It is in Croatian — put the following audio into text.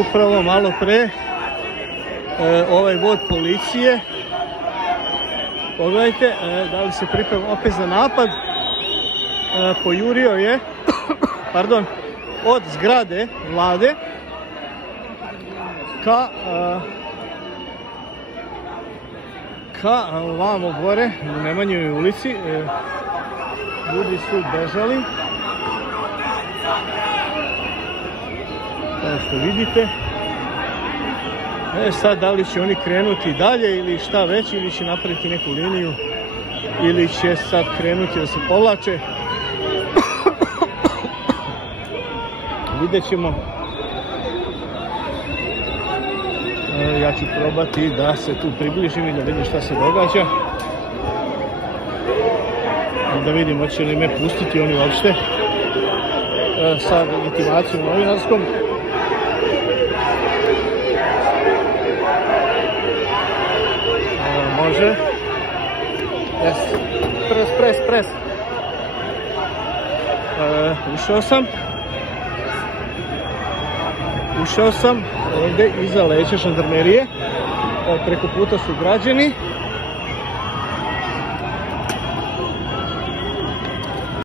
upravo malo pre ovaj vod policije. Pogledajte, da li se priprema opet za napad. Pojurio je pardon, od zgrade vlade ka vamo gore u Nemanjevoj ulici. Ljudi su bežali, kao što vidite. Sad da li će oni krenuti dalje ili šta već, ili će napraviti neku liniju, ili će sad krenuti da se povlače. Vidjet ćemo. Ja ću probati da se tu približim i da vidim šta se događa. Da vidim hoće li me pustiti oni uopšte sa legitimacijom novinarskom. Može. Pres. Ušao sam ovdje iza leđa žandarmerije. Preko puta su građani.